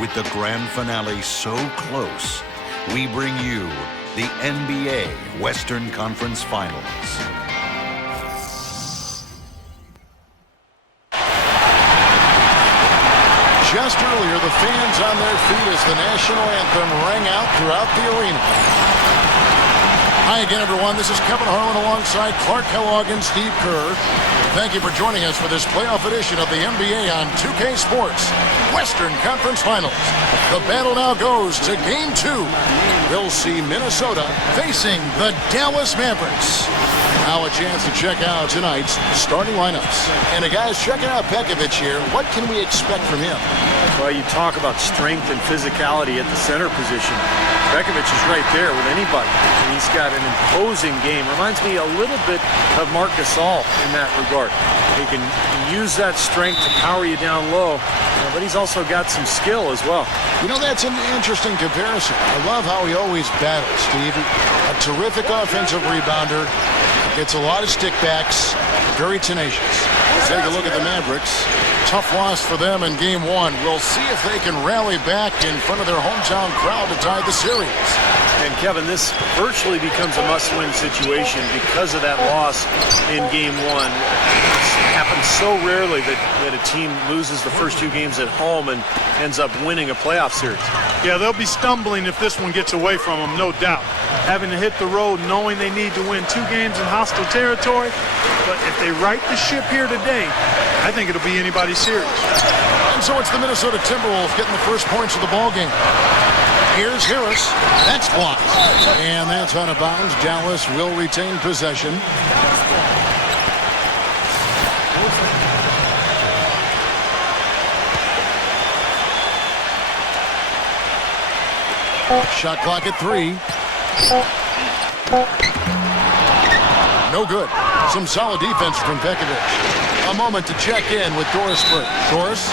With the grand finale so close, we bring you the NBA Western Conference Finals. Just earlier, the fans on their feet as the national anthem rang out throughout the arena. Hi again, everyone. This is Kevin Harlan alongside Clark Kellogg and Steve Kerr. Thank you for joining us for this playoff edition of the NBA on 2K Sports Western Conference Finals. The battle now goes to Game 2. We'll see Minnesota facing the Dallas Mavericks. Now a chance to check out tonight's starting lineups. And guys, checking out Pekovic here, what can we expect from him? Well, you talk about strength and physicality at the center position. Pekovic is right there with anybody. And he's got an imposing game. Reminds me a little bit of Marc Gasol in that regard. He can use that strength to power you down low, but he's also got some skill as well. You know, that's an interesting comparison. I love how he always battles, Steve. A terrific offensive rebounder. Gets a lot of stickbacks. Very tenacious. Let's take a look at the Mavericks. Tough loss for them in Game 1. We'll see if they can rally back in front of their hometown crowd to tie the series. And Kevin, this virtually becomes a must-win situation because of that loss in Game 1. It happens so rarely that a team loses the first 2 games at home and ends up winning a playoff series. Yeah, they'll be stumbling if this one gets away from them, no doubt. Having to hit the road knowing they need to win 2 games in hostile territory. But if they right the ship here today, I think it'll be anybody's series. And so it's the Minnesota Timberwolves getting the first points of the ball game. Here's Harris. That's blocked. And that's out of bounds. Dallas will retain possession. Shot clock at 3. No good. Some solid defense from Pekovic. A moment to check in with Doris Burke. Doris?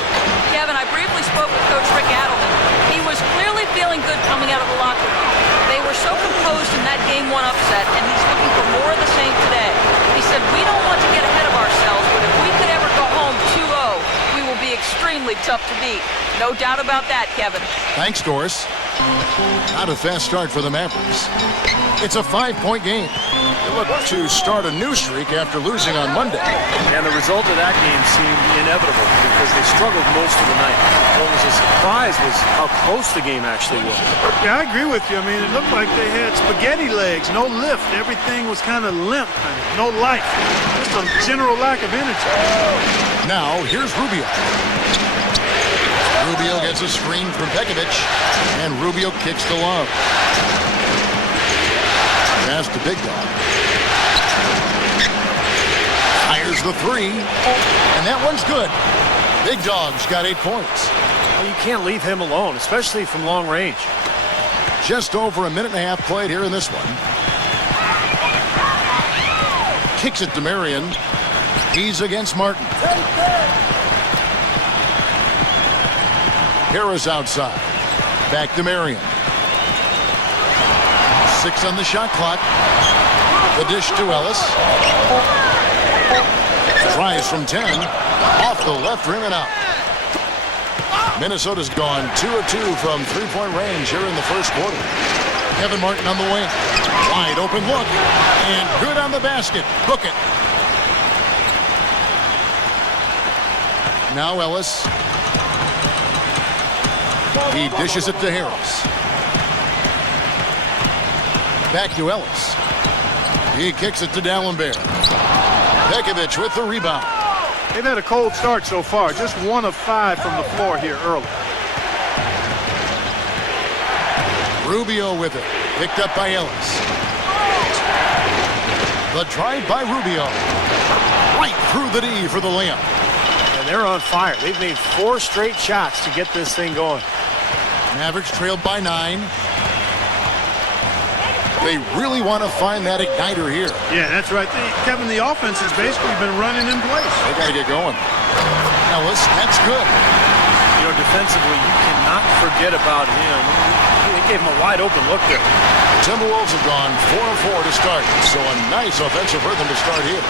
Kevin, I briefly spoke with Coach Rick Adelman. He was clearly feeling good coming out of the locker room. They were so composed in that Game 1 upset, and he's looking for more of the same today. He said, we don't want to get ahead of ourselves, but if we could ever go home 2-0, we will be extremely tough to beat. No doubt about that, Kevin. Thanks, Doris. Not a fast start for the Mavericks. It's a 5-point game. They look to start a new streak after losing on Monday. And the result of that game seemed inevitable because they struggled most of the night. What was a surprise was how close the game actually was. Yeah, I agree with you. I mean, it looked like they had spaghetti legs, no lift. Everything was kind of limp, no life. Just a general lack of energy. Now, here's Rubio. Rubio gets a screen from Pekovic, and Rubio kicks the lob. Pass to Big Dog. Fires the 3, and that one's good. Big Dog's got 8 points. Well, you can't leave him alone, especially from long range. Just over a minute and a half played here in this one. Kicks it to Marion. He's against Martin. Harris outside. Back to Marion. 6 on the shot clock. The dish to Ellis. Tries from 10. Off the left rim and out. Minnesota's gone 2 of 2 from three-point range here in the first quarter. Kevin Martin on the wing. Wide open look. And good on the basket. Book it. Now Ellis. He dishes it to Harris. Back to Ellis. He kicks it to Dallenberg. Pekovic with the rebound. They've had a cold start so far. Just 1 of 5 from the floor here early. Rubio with it. Picked up by Ellis. The drive by Rubio. Right through the D for the layup. And they're on fire. They've made 4 straight shots to get this thing going. Mavericks trailed by 9. They really want to find that igniter here. Yeah, that's right. Kevin, the offense has basically been running in place. They got to get going. Ellis, that's good. You know, defensively, you cannot forget about him. They gave him a wide open look there. The Timberwolves have gone 4 of 4 to start, so a nice offensive rhythm to start here.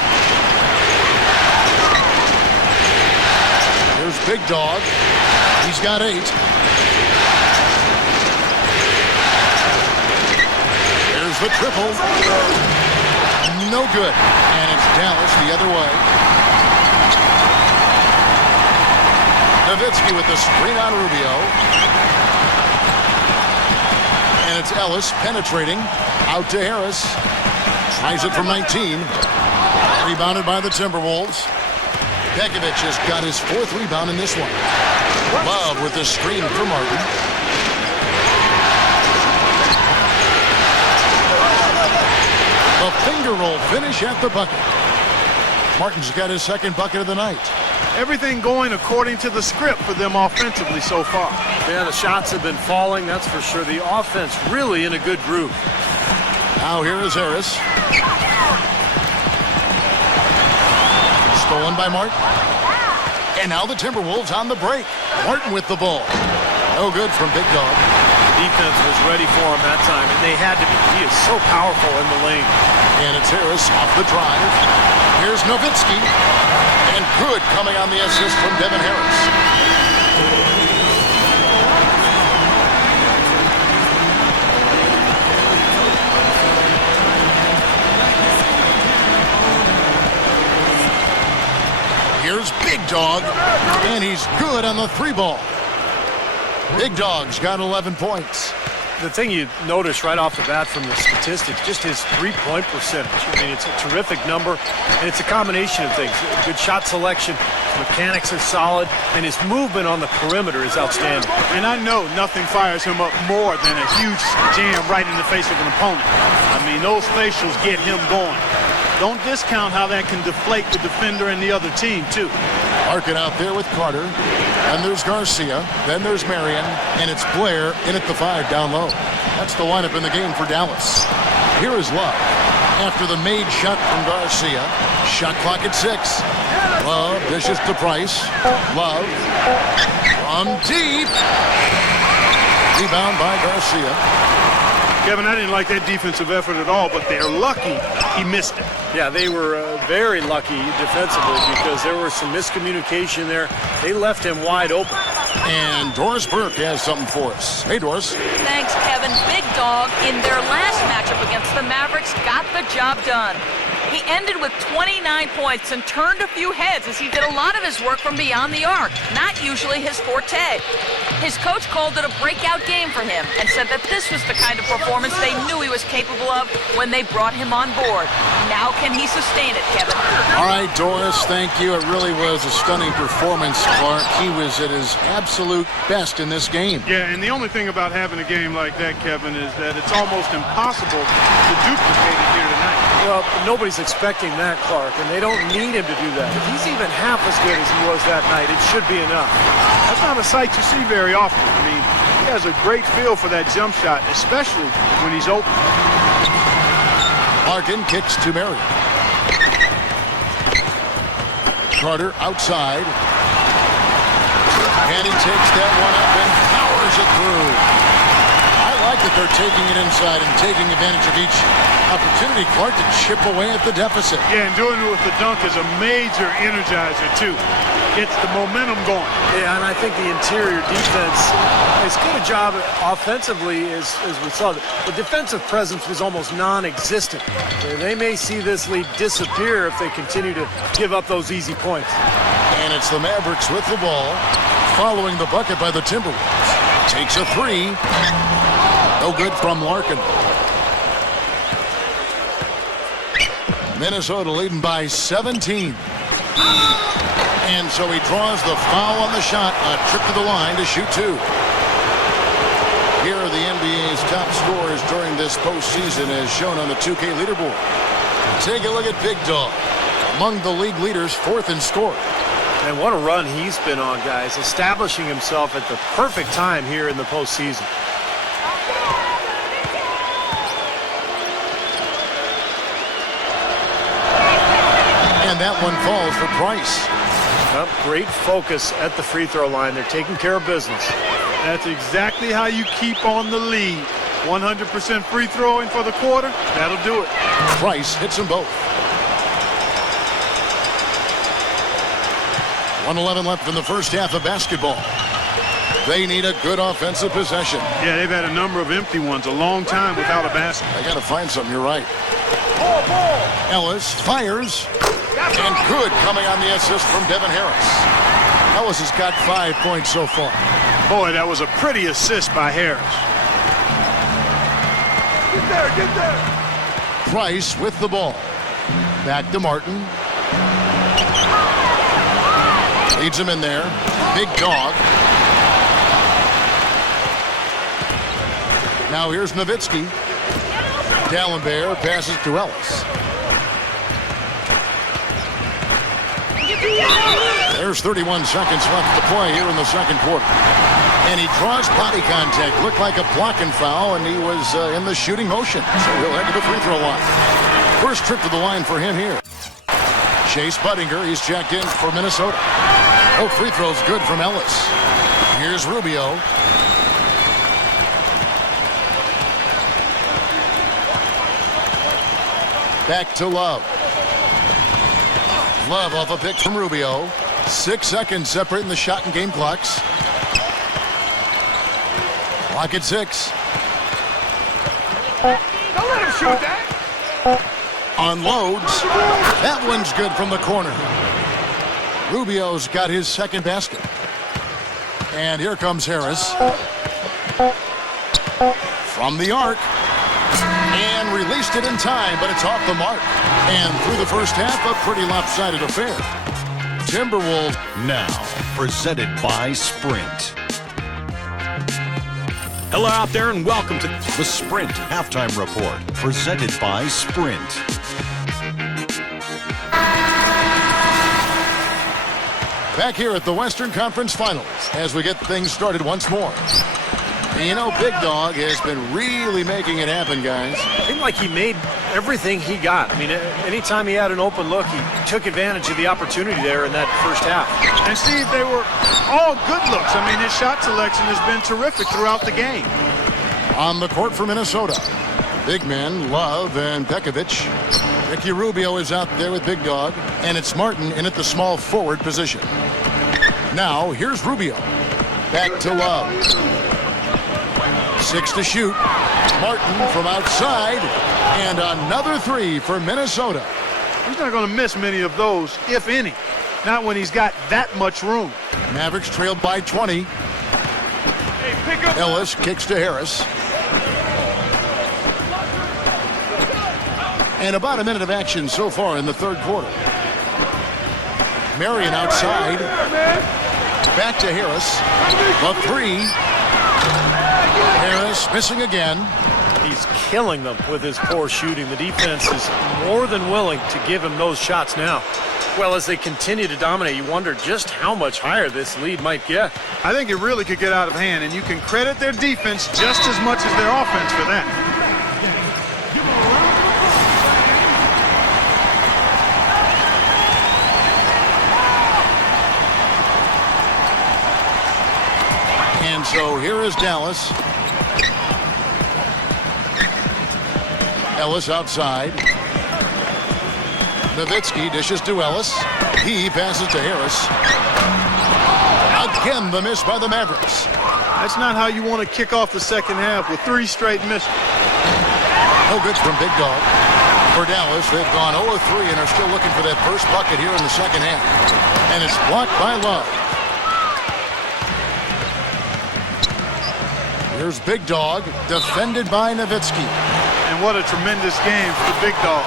Here's Big Dog. He's got 8. the triple. No good. And it's Dallas the other way. Nowitzki with the screen on Rubio. And it's Ellis penetrating. Out to Harris. Tries it from 19. Rebounded by the Timberwolves. Pekovic has got his 4th rebound in this one. Love with the screen for Martin. A finger roll finish at the bucket. Martin's got his 2nd bucket of the night. Everything going according to the script for them offensively so far. Yeah, the shots have been falling, that's for sure. The offense really in a good groove. Now here is Harris. Stolen by Martin. And now the Timberwolves on the break. Martin with the ball. No good from Big Dog. Defense was ready for him that time, and they had to be. He is so powerful in the lane. And it's Harris off the drive. Here's Nowitzki. And good coming on the assist from Devin Harris. Here's Big Dog. And he's good on the 3-ball. Big Dog's got 11 points. The thing you notice right off the bat from the statistics, just his 3-point percentage. I mean, it's a terrific number, and it's a combination of things. Good shot selection, mechanics are solid, and his movement on the perimeter is outstanding. And I know nothing fires him up more than a huge jam right in the face of an opponent. I mean, those facials get him going. Don't discount how that can deflate the defender and the other team, too. Larkin out there with Carter. Then there's Garcia. Then there's Marion. And it's Blair in at the 5 down low. That's the lineup in the game for Dallas. Here is Love. After the made shot from Garcia. Shot clock at 6. Love dishes to Price. Love from deep. Rebound by Garcia. Kevin, I didn't like that defensive effort at all, but they're lucky he missed it. Yeah, they were very lucky defensively because there was some miscommunication there. They left him wide open. And Doris Burke has something for us. Hey, Doris. Thanks, Kevin. Big Dog, in their last matchup against the Mavericks, got the job done. He ended with 29 points and turned a few heads as he did a lot of his work from beyond the arc, not usually his forte. His coach called it a breakout game for him and said that this was the kind of performance they knew he was capable of when they brought him on board. Now can he sustain it, Kevin? All right, Doris, thank you. It really was a stunning performance, Clark. He was at his absolute best in this game. Yeah, and the only thing about having a game like that, Kevin, is that it's almost impossible to duplicate it here tonight. Well, nobody's expecting that, Clark, and they don't need him to do that. If he's even half as good as he was that night, it should be enough. That's not a sight you see very often. I mean, he has a great feel for that jump shot, especially when he's open. Larkin kicks to Marion. Carter outside. And he takes that one up and powers it through. I like that they're taking it inside and taking advantage of each opportunity, Clark, to chip away at the deficit. Yeah, and doing it with the dunk is a major energizer, too. Gets the momentum going. Yeah, and I think the interior defense, as good a job offensively as we saw. The defensive presence was almost non-existent. They may see this lead disappear if they continue to give up those easy points. And it's the Mavericks with the ball, following the bucket by the Timberwolves. Takes a 3. No good from Larkin. Minnesota leading by 17. And so he draws the foul on the shot. A trip to the line to shoot 2. Here are the NBA's top scorers during this postseason as shown on the 2K leaderboard. Take a look at Big Dog. Among the league leaders, 4th in score. And what a run he's been on, guys. Establishing himself at the perfect time here in the postseason. And that one falls for Price. Well, great focus at the free throw line. They're taking care of business. That's exactly how you keep on the lead. 100% free throwing for the quarter, that'll do it. Price hits them both. 1:11 left in the first half of basketball. They need a good offensive possession. Yeah, they've had a number of empty ones, a long time without a basket. I got to find something. You're right. Ellis fires. And good coming on the assist from Devin Harris. Ellis has got 5 points so far. Boy, that was a pretty assist by Harris. Get there. Price with the ball. Back to Martin. Leads him in there. Big dog. Now here's Nowitzki. Dallenberg passes to Ellis. There's 31 seconds left to play here in the second quarter. And he draws body contact. Looked like a blocking foul, and he was in the shooting motion. So he'll head to the free throw line. First trip to the line for him here. Chase Budinger, he's checked in for Minnesota. Oh, free throw's good from Ellis. Here's Rubio. Back to Love. Love off a pick from Rubio. 6 seconds separating the shot and game clocks. Clock at 6. Don't let him shoot that. Unloads. That one's good from the corner. Rubio's got his second basket. And here comes Harris. From the arc. And released it in time, but it's off the mark. And through the first half, a pretty lopsided affair. Timberwolves. Now, presented by Sprint. Hello out there and welcome to The Sprint Halftime Report, presented by Sprint. Back here at the Western Conference Finals as we get things started once more. And you know, Big Dog has been really making it happen, guys. It seemed like he made everything he got. I mean, anytime he had an open look, he took advantage of the opportunity there in that first half. And Steve, they were all good looks. I mean, his shot selection has been terrific throughout the game. On the court for Minnesota, big men Love and Pekovic. Ricky Rubio is out there with Big Dog, and it's Martin in at the small forward position. Now, here's Rubio. Back to Love. 6 to shoot. Martin from outside, and another 3 for Minnesota. He's not going to miss many of those, if any. Not when he's got that much room. Mavericks trailed by 20. Hey, pick up. Ellis kicks to Harris. And about a minute of action so far in the third quarter. Marion outside. Back to Harris. The 3. Harris missing again. He's killing them with his poor shooting. The defense is more than willing to give him those shots now. Well, as they continue to dominate, you wonder just how much higher this lead might get. I think it really could get out of hand, and you can credit their defense just as much as their offense for that. And so here is Dallas. Ellis outside. Nowitzki dishes to Ellis. He passes to Harris. Again, the miss by the Mavericks. That's not how you want to kick off the second half with 3 straight misses. No good from Big Dog. For Dallas, they've gone 0-3 and are still looking for that first bucket here in the second half. And it's blocked by Love. Here's Big Dog, defended by Nowitzki. And what a tremendous game for the Big Dog.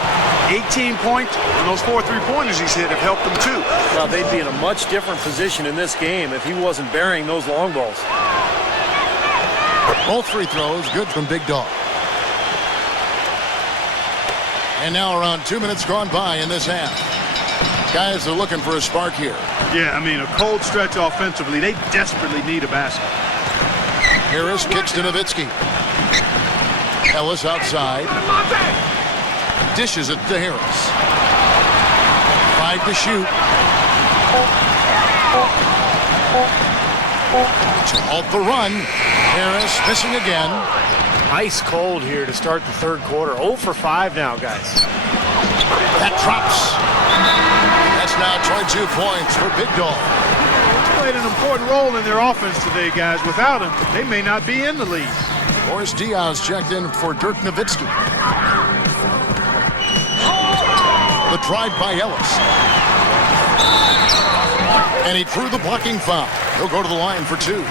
18 points, and those 4 3-pointers he's hit have helped them too. Well, they'd be in a much different position in this game if he wasn't burying those long balls. Both free throws good from Big Dog. And now around 2 minutes gone by in this half. Guys are looking for a spark here. Yeah, I mean, a cold stretch offensively. They desperately need a basket. Harris kicks to Nowitzki. Ellis outside. Dishes it to Harris. 5 to shoot. To halt the run. Harris missing again. Ice cold here to start the third quarter. 0 for 5 now, guys. That drops. That's now 22 points for Big Dog. played an important role in their offense today, guys. Without him, they may not be in the lead. Boris Diaz checked in for Dirk Nowitzki. The drive by Ellis. And he drew the blocking foul. He'll go to the line for 2.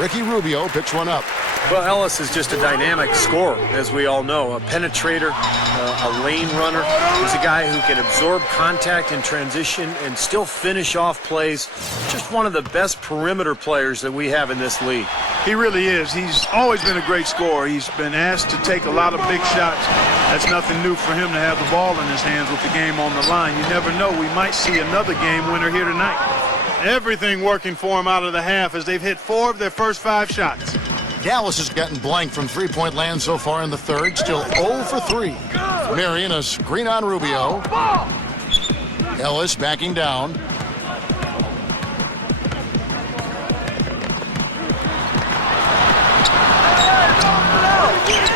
Ricky Rubio picks one up. Well, Ellis is just a dynamic scorer, as we all know. A penetrator, a lane runner. He's a guy who can absorb contact in transition and still finish off plays. Just one of the best perimeter players that we have in this league. He really is. He's always been a great scorer. He's been asked to take a lot of big shots. That's nothing new for him to have the ball in his hands with the game on the line. You never know. We might see another game winner here tonight. Everything working for him out of the half as they've hit 4 of their first 5 shots. Dallas has gotten blank from three-point land so far in the third. Still 0 for 3. Marion, a screen on Rubio. Ellis backing down.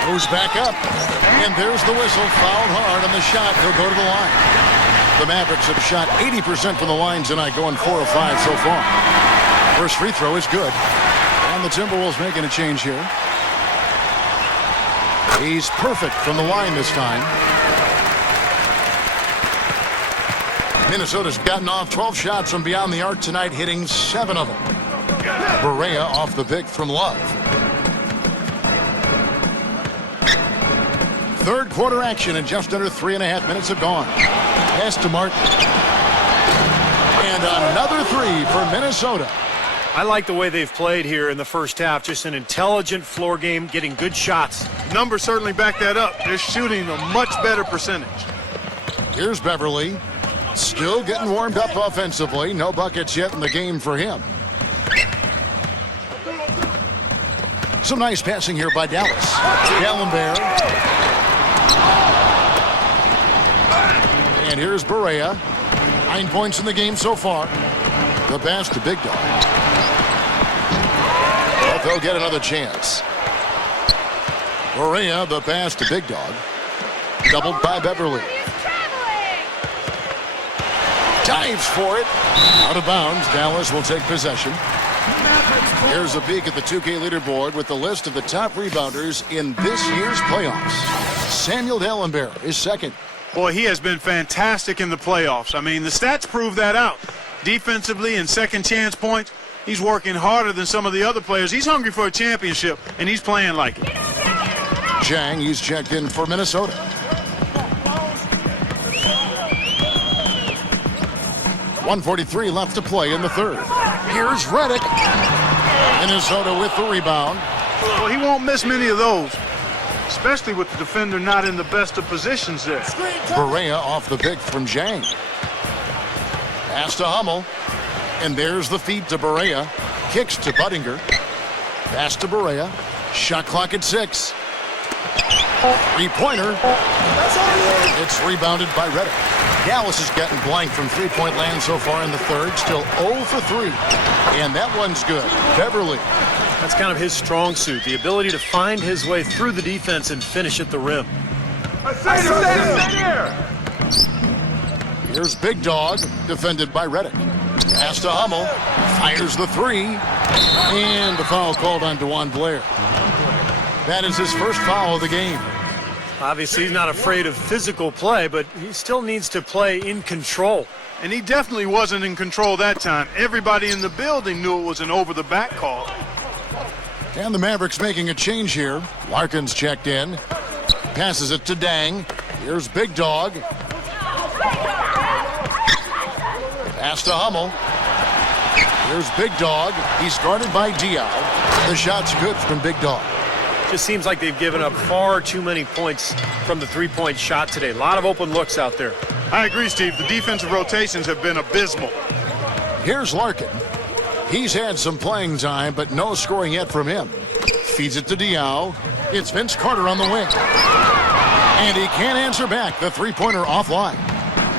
Goes back up. And there's the whistle. Fouled hard on the shot. He'll go to the line. The Mavericks have shot 80% from the line tonight, going 4 of 5 so far. First free throw is good. And the Timberwolves making a change here. He's perfect from the line this time. Minnesota's gotten off 12 shots from beyond the arc tonight, hitting 7 of them. Barea off the pick from Love. Third quarter action, and just under 3.5 minutes have gone. Pass to Martin. And another 3 for Minnesota. I like the way they've played here in the first half. Just an intelligent floor game, getting good shots. Numbers certainly back that up. They're shooting a much better percentage. Here's Beverly. Still getting warmed up offensively. No buckets yet in the game for him. Some nice passing here by Dallas. Gallenberg. And here's Barea. 9 points in the game so far. The pass to Big Dog. But they'll get another chance. Barea, the pass to Big Dog. Doubled by Beverly. Dives for it. Out of bounds. Dallas will take possession. Here's a peek at the 2K leaderboard with the list of the top rebounders in this year's playoffs. Samuel Dallenberg is second. Boy, he has been fantastic in the playoffs. I mean, the stats prove that out. Defensively and second chance points, he's working harder than some of the other players. He's hungry for a championship, and he's playing like it. Zhang, he's checked in for Minnesota. .143 left to play in the third. Here's Redick. Minnesota with the rebound. Well, he won't miss many of those, especially with the defender not in the best of positions there. Barea off the pick from Zhang. Pass to Hummel. And there's the feed to Barea. Kicks to Buttinger. Pass to Barea. Shot clock at 6. Three-pointer. It's rebounded by Redick. Dallas has gotten blank from three-point land so far in the third. Still 0 for 3. And that one's good. Beverly. That's kind of his strong suit, the ability to find his way through the defense and finish at the rim. Stay here. Here's Big Dog, defended by Redick. Pass to Hummel. Fires the 3. And the foul called on DeJuan Blair. That is his first foul of the game. Obviously, he's not afraid of physical play, but he still needs to play in control. And he definitely wasn't in control that time. Everybody in the building knew it was an over-the-back call. And the Mavericks making a change here. Larkin's checked in. Passes it to Dang. Here's Big Dog. Pass to Hummel. Here's Big Dog. He's guarded by Diaw. The shot's good from Big Dog. Just seems like they've given up far too many points from the three-point shot today. A lot of open looks out there. I agree, Steve. The defensive rotations have been abysmal. Here's Larkin. He's had some playing time, but no scoring yet from him. Feeds it to Diaw. It's Vince Carter on the wing. And he can't answer back. The three-pointer offline.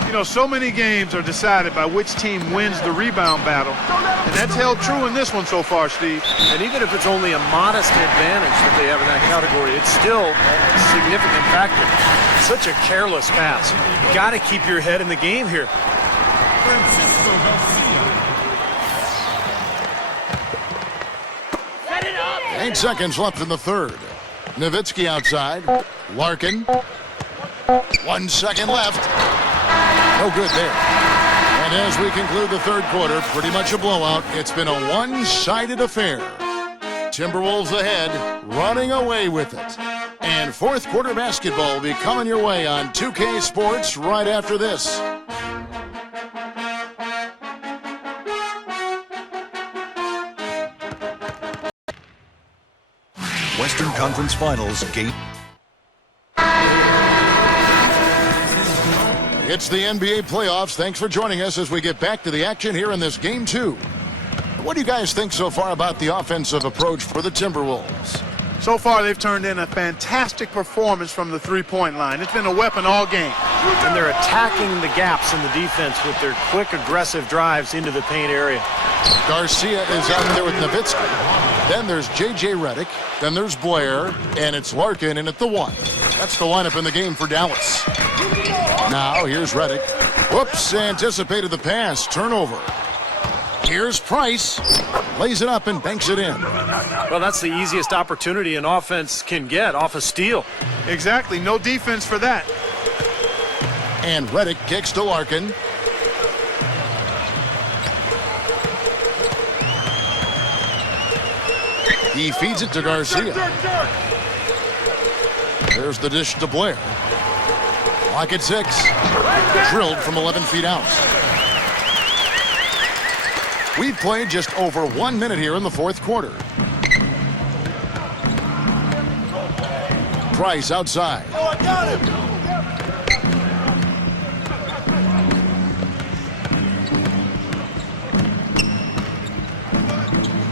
You know, so many games are decided by which team wins the rebound battle. And that's held true in this one so far, Steve. And even if it's only a modest advantage that they have in that category, it's still a significant factor. Such a careless pass. You got to keep your head in the game here. 8 seconds left in the third. Nowitzki outside. Larkin. 1 second left. No good there. And as we conclude the third quarter, pretty much a blowout. It's been a one-sided affair. Timberwolves ahead, running away with it. And fourth quarter basketball will be coming your way on 2K Sports right after this. Western Conference Finals game. It's the NBA playoffs. Thanks for joining us as we get back to the action here in this game 2. What do you guys think so far about the offensive approach for the Timberwolves? So far, they've turned in a fantastic performance from the three-point line. It's been a weapon all game. And they're attacking the gaps in the defense with their quick, aggressive drives into the paint area. Garcia is out there with Nowitzki. Then there's J.J. Redick. Then there's Blair. And it's Larkin in at the 1. That's the lineup in the game for Dallas. Now, here's Redick. Whoops, anticipated the pass. Turnover. Here's Price. Lays it up and banks it in. Well, that's the easiest opportunity an offense can get off a steal. Exactly. No defense for that. And Redick kicks to Larkin. He feeds it to Garcia. There's the dish to Blair. Lock at 6. Drilled from 11 feet out. We've played just over 1 minute here in the fourth quarter. Price outside. Oh, I got him!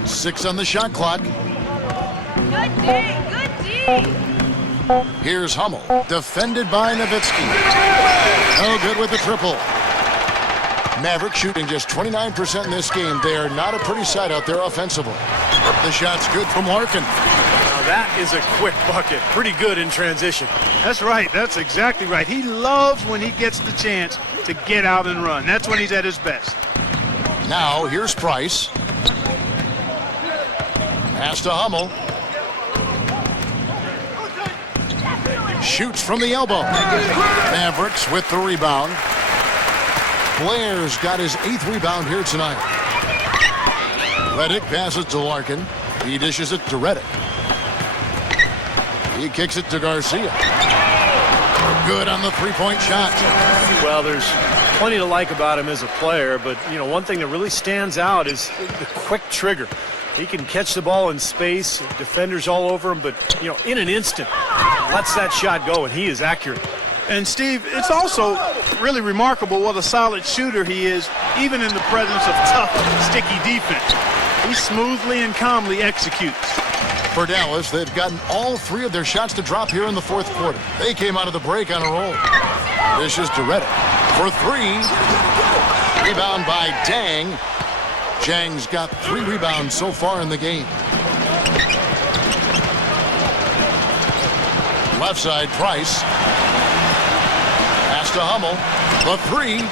6 on the shot clock. Good D, good D. Here's Hummel, defended by Nowitzki. No good with the triple. Maverick shooting just 29% in this game. They are not a pretty sight out there offensively. The shot's good from Larkin. Now that is a quick bucket. Pretty good in transition. That's right. That's exactly right. He loves when he gets the chance to get out and run. That's when he's at his best. Now here's Price. Pass to Hummel. Shoots from the elbow. Mavericks with the rebound. Blair's got his 8th rebound here tonight. Redick passes to Larkin. He dishes it to Redick. He kicks it to Garcia. Good on the three-point shot. Well, there's plenty to like about him as a player, but, you know, one thing that really stands out is the quick trigger. He can catch the ball in space, defenders all over him, but, you know, in an instant, lets that shot go, and he is accurate. And, Steve, it's also really remarkable what a solid shooter he is, even in the presence of tough, sticky defense. He smoothly and calmly executes. For Dallas, they've gotten all 3 of their shots to drop here in the fourth quarter. They came out of the break on a roll. This is to Redick for 3. Rebound by Dang. Zhang's got 3 rebounds so far in the game. Left side, Price. Pass to Hummel. The 3.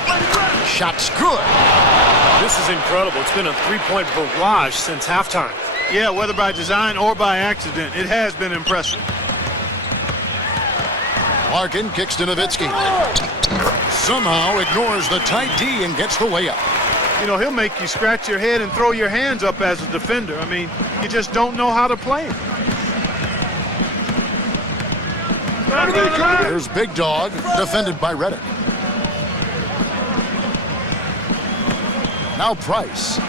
Shot's good. This is incredible. It's been a three-point barrage since halftime. Yeah, whether by design or by accident, it has been impressive. Larkin kicks to Nowitzki. Somehow ignores the tight D and gets the layup. You know, he'll make you scratch your head and throw your hands up as a defender. I mean, you just don't know how to play him. There's Big Dog, defended by Redick. Now Price.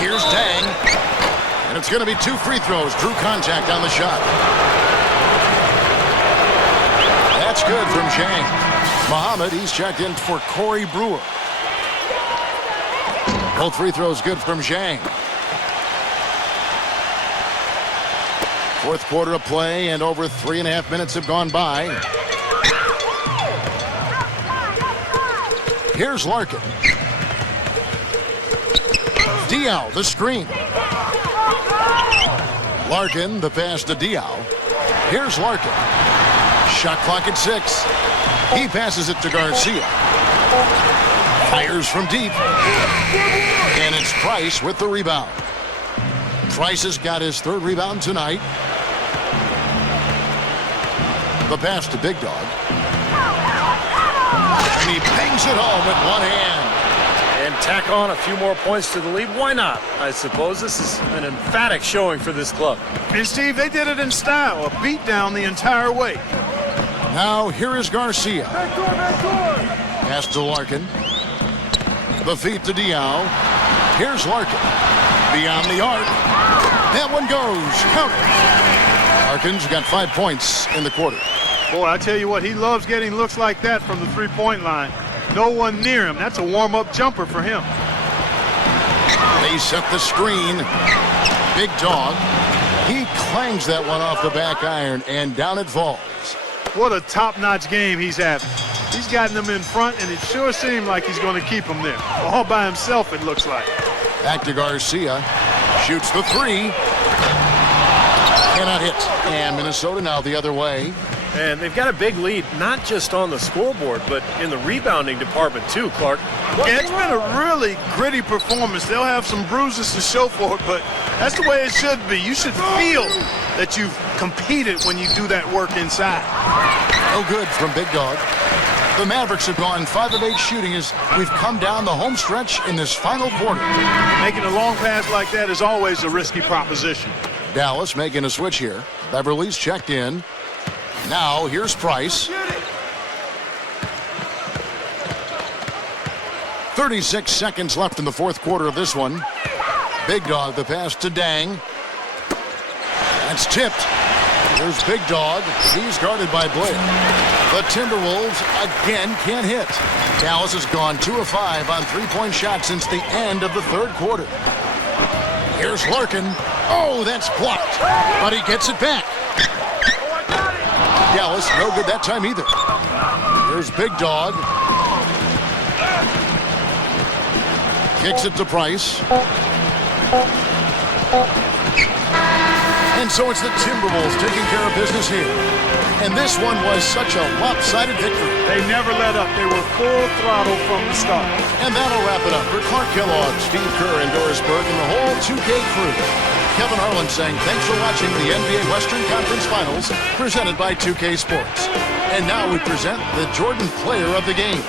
Here's Dang. And it's going to be 2 free throws. Drew contact on the shot. That's good from Zhang. Muhammad, he's checked in for Corey Brewer. Both free throws good from Zhang. Fourth quarter of play, and over 3.5 minutes have gone by. Here's Larkin. Diaw, the screen. Larkin, the pass to Diaw. Here's Larkin. Shot clock at 6. He passes it to Garcia. Fires from deep. And it's Price with the rebound. Price has got his third rebound tonight. The pass to Big Dog. And he bangs it home with one hand. And tack on a few more points to the lead. Why not? I suppose this is an emphatic showing for this club. And Steve, they did it in style, a beat down the entire way. Now here is Garcia. Pass to Larkin. The feed to Diao. Here's Larkin. Beyond the arc. That one goes. Count it. Larkin's got 5 points in the quarter. Boy, I tell you what, he loves getting looks like that from the three-point line. No one near him. That's a warm-up jumper for him. They set the screen. Big Dog. He clangs that one off the back iron, and down it falls. What a top-notch game he's having. He's gotten them in front, and it sure seemed like he's going to keep them there. All by himself, it looks like. Back to Garcia. Shoots the three. Cannot hit. And Minnesota now the other way. And they've got a big lead, not just on the scoreboard, but in the rebounding department too, Clark. Yeah, it's been a really gritty performance. They'll have some bruises to show for it, but that's the way it should be. You should feel that you've competed when you do that work inside. No good from Big Dog. The Mavericks have gone 5 of 8 shooting as we've come down the home stretch in this final quarter. Making a long pass like that is always a risky proposition. Dallas making a switch here. Beverly's checked in. Now here's Price. 36 seconds left in the fourth quarter of this one. Big Dog, the pass to Dang. That's tipped. Here's Big Dog. He's guarded by Blair. The Timberwolves again can't hit. Dallas has gone 2 of 5 on three-point shots since the end of the third quarter. Here's Larkin. Oh, that's blocked. But he gets it back. Dallas, no good that time either. Here's Big Dog. Kicks it to Price. And so it's the Timberwolves taking care of business here. And this one was such a lopsided victory. They never let up. They were full throttle from the start. And that'll wrap it up for Clark Kellogg, Steve Kerr, and Doris Berg, and the whole 2K crew. Kevin Harlan saying thanks for watching the NBA Western Conference Finals presented by 2K Sports. And now we present the Jordan Player of the Game.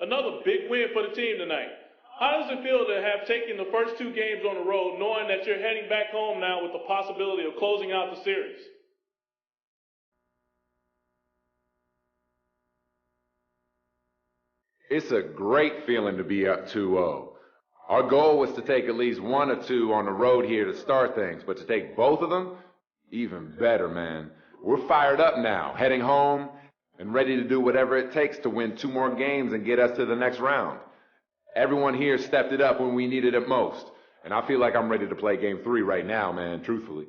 Another big win for the team tonight. How does it feel to have taken the first 2 games on the road, knowing that you're heading back home now with the possibility of closing out the series? It's a great feeling to be up 2-0. Our goal was to take at least 1 or 2 on the road here to start things, but to take both of them, even better, man. We're fired up now, heading home and ready to do whatever it takes to win 2 more games and get us to the next round. Everyone here stepped it up when we needed it most, and I feel like I'm ready to play game 3 right now, man, truthfully.